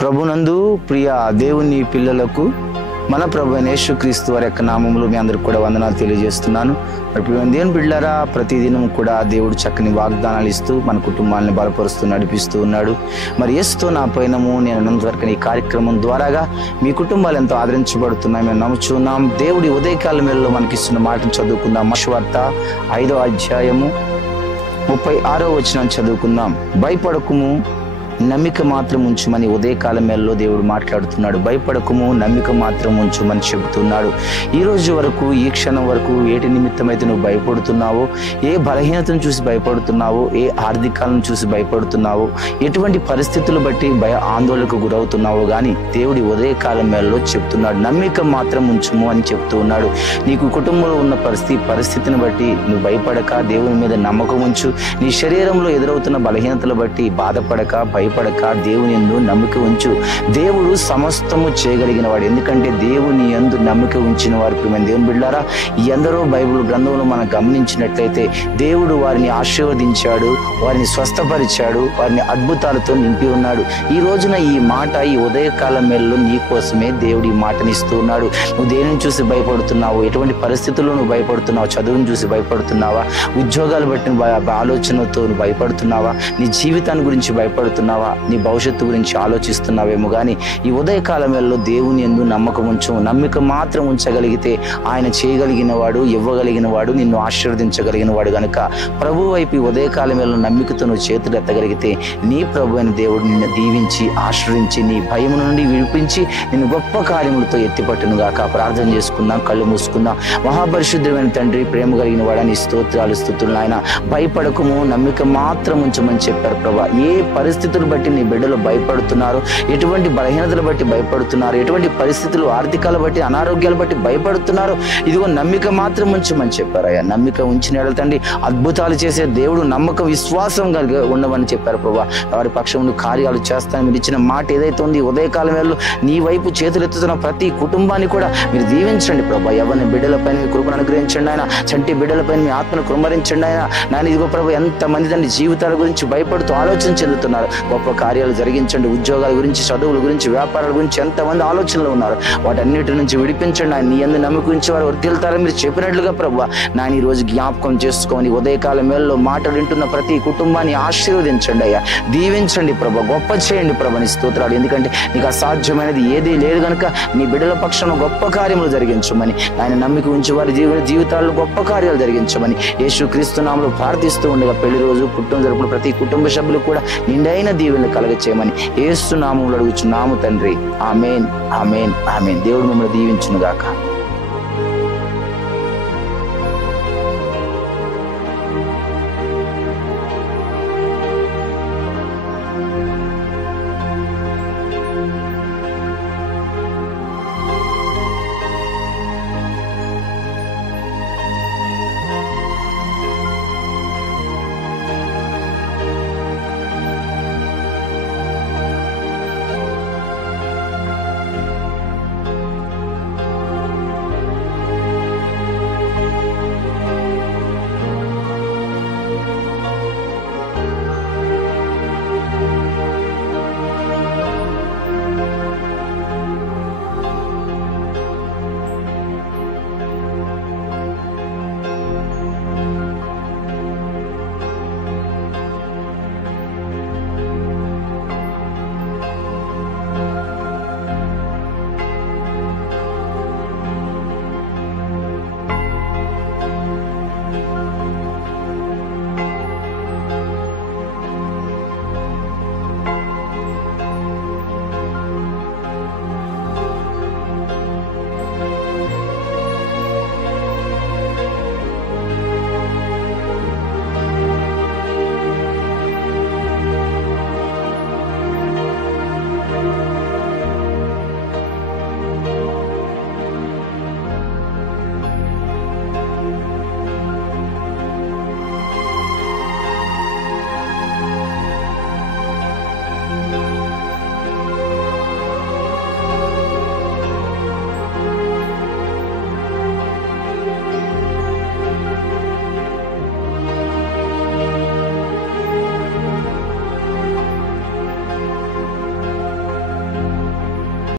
ప్రభునందు ప్రియ దేవుని పిల్లలకు మన ప్రభు అయిన యేసుక్రీస్తు వారి యొక్క నామములో మీ అందరికి కూడా వందనాలు తెలియజేస్తున్నాను. దేవుని బిడ్డలారా, ప్రతిదినం కూడా దేవుడు చక్కని వాగ్దానాలు ఇస్తూ మన కుటుంబాలను బలపరుస్తూ నడిపిస్తూ ఉన్నాడు. మరి యేసుతో నా పయనము నేను అన్నంతవరకు ఈ కార్యక్రమం ద్వారాగా మీ కుటుంబాలు ఎంతో ఆదరించబడుతున్నాయి మేము నమ్ముచున్నాం. దేవుడి ఉదయకాల మేలలో మనకిస్తున్న మాటను చదువుకుందాం. మత్తయి 5వ అధ్యాయము 36వ వచనం చదువుకుందాం. భయపడకుము, నమ్మిక మాత్రం ఉంచుమని ఉదయకాల మేలలో దేవుడు మాట్లాడుతున్నాడు. భయపడకము, నమ్మిక మాత్రం ఉంచుమని చెబుతున్నాడు. ఈ రోజు వరకు, ఈ క్షణం వరకు ఏటి నిమిత్తమైతే నువ్వు భయపడుతున్నావో, ఏ బలహీనతను చూసి భయపడుతున్నావో, ఏ ఆర్థికాలను చూసి భయపడుతున్నావో, ఎటువంటి పరిస్థితులు బట్టి ఆందోళనకు గురవుతున్నావో కానీ దేవుడి ఉదయకాల మేలలో చెప్తున్నాడు, నమ్మిక మాత్రం ఉంచుము అని చెప్తూ ఉన్నాడు. నీకు కుటుంబంలో ఉన్న పరిస్థితిని బట్టి నువ్వు భయపడక దేవుని మీద నమ్మకం ఉంచు. నీ శరీరంలో ఎదురవుతున్న బలహీనతలు బట్టి బాధపడక భయపడక దేవుని యందు నమ్మిక ఉంచు. దేవుడు సమస్తము చేయగలిగిన వాడు. ఎందుకంటే దేవుని యందు నమ్మిక ఉంచిన వారికి దేవుని బిడ్డలారా, ఎందరో బైబిల్ గ్రంథంలో మనం గమనించినట్లయితే దేవుడు వారిని ఆశీర్వదించాడు, వారిని స్వస్థపరిచాడు, వారిని అద్భుతాలతో నింపి ఉన్నాడు. ఈ రోజున ఈ మాట, ఈ ఉదయకాల మేలలో నీ కోసమే దేవుడు ఈ మాటని ఇస్తూ ఉన్నాడు. నువ్వు దేనిని చూసి భయపడుతున్నావు? ఎటువంటి పరిస్థితుల్లో నువ్వు భయపడుతున్నావు? చదువుని చూసి భయపడుతున్నావా? ఉద్యోగాలు బట్టి ఆలోచనతో నువ్వు భయపడుతున్నావా? నీ జీవితాన్ని గురించి భయపడుతున్నావా? నీ భవిష్యత్తు గురించి ఆలోచిస్తున్నావేమో కానీ ఈ ఉదయకాలంలో దేవుని యందు నమ్మకం ఉంచు. నమ్మిక మాత్రం ఉంచగలిగితే ఆయన చేయగలిగిన వాడు, ఇవ్వగలిగిన వాడు, నిన్ను ఆశీర్వదించగలిగిన వాడు కనుక ప్రభు వైపు ఈ ఉదయకాలంలో నమ్మికతో నువ్వు చేతులు ఎత్తగలిగితే నీ ప్రభు అయిన దేవుడు నిన్ను దీవించి ఆశీర్వదించి నీ భయం నుండి విడిపించి నిన్ను గొప్ప కార్యములతో ఎత్తిపట్టునుగాక. ప్రార్థన చేసుకుందాం, కళ్ళు మూసుకుందాం. మహాపరిశుద్ధమైన తండ్రి, ప్రేమ కలిగిన వాడని స్తోత్రాలు స్తుతులు. ఆయన భయపడకము, నమ్మిక మాత్రం ఉంచమని చెప్పారు ప్రభా. ఏ పరిస్థితులు బట్టి నీ బిడ్డలు భయపడుతున్నారు, ఎటువంటి బలహీనతలు బట్టి భయపడుతున్నారు, ఎటువంటి పరిస్థితులు ఆర్థికాలు బట్టి అనారోగ్యాలు బట్టి భయపడుతున్నారు, ఇదిగో నమ్మిక మాత్రం ఉంచమని చెప్పారు. అయ్యా, నమ్మిక ఉంచిన తండ్రి అద్భుతాలు చేసే దేవుడు, నమ్మకం విశ్వాసం కలిగి ఉండమని చెప్పారు ప్రభా. వారి పక్షంలో కార్యాలు చేస్తాను మీరు ఇచ్చిన మాట ఏదైతే ఉంది, ఉదయకాలం వేళలో నీ వైపు చేతులు ఎత్తుతున్న ప్రతి కుటుంబాన్ని కూడా మీరు దీవించండి ప్రభా. ఎవరిని బిడ్డలపైన మీ కృపను అనుగ్రహించండి ఆయన. చంటి బిడ్డలపైన మీ ఆత్మను కృమ్మరించండి ఆయన. నాన్న ఇదిగో ప్రభా, ఎంతమంది తండ్రి జీవితాల గురించి భయపడుతూ ఆలోచన చెందుతున్నారు. గొప్ప కార్యాలు జరిగించండి. ఉద్యోగాల గురించి, చదువుల గురించి, వ్యాపారాల గురించి ఎంతమంది ఆలోచనలు ఉన్నారు, వాటన్నిటి నుంచి విడిపించండి ఆయన. నీ యందు నమ్మకం ఉంచి వారు వర్తిల్తారని మీరు చెప్పినట్లుగా ప్రభు నాయన ఈ రోజు జ్ఞాపకం చేసుకొని ఉదయకాల మేలలో మాటలు వింటున్న ప్రతి కుటుంబాన్ని ఆశీర్వదించండి అయ్యా, దీవించండి ప్రభు, గొప్ప చేయండి ప్రభు. నీ స్తోత్రాలు. ఎందుకంటే నీకు అసాధ్యమైనది ఏదీ లేదు కనుక నీ బిడ్డల పక్షంలో గొప్ప కార్యములు జరిగించమని ఆయన నమ్మిక ఉంచి వారి జీవితాల్లో గొప్ప కార్యాలు జరిగించమని యేసుక్రీస్తు నామములో ప్రార్థిస్తూ ఉండగా పెళ్లి రోజు పుట్టిన జరుపున ప్రతి కుటుంబ సభ్యులు కూడా నిండైన దీవెనలు కలగచేయమని యేసు నామములో అడుగుచున్నాము తండ్రి. ఆమేన్, ఆమేన్, ఆమేన్. దేవుడు మిమ్మల్ని దీవించును గాక.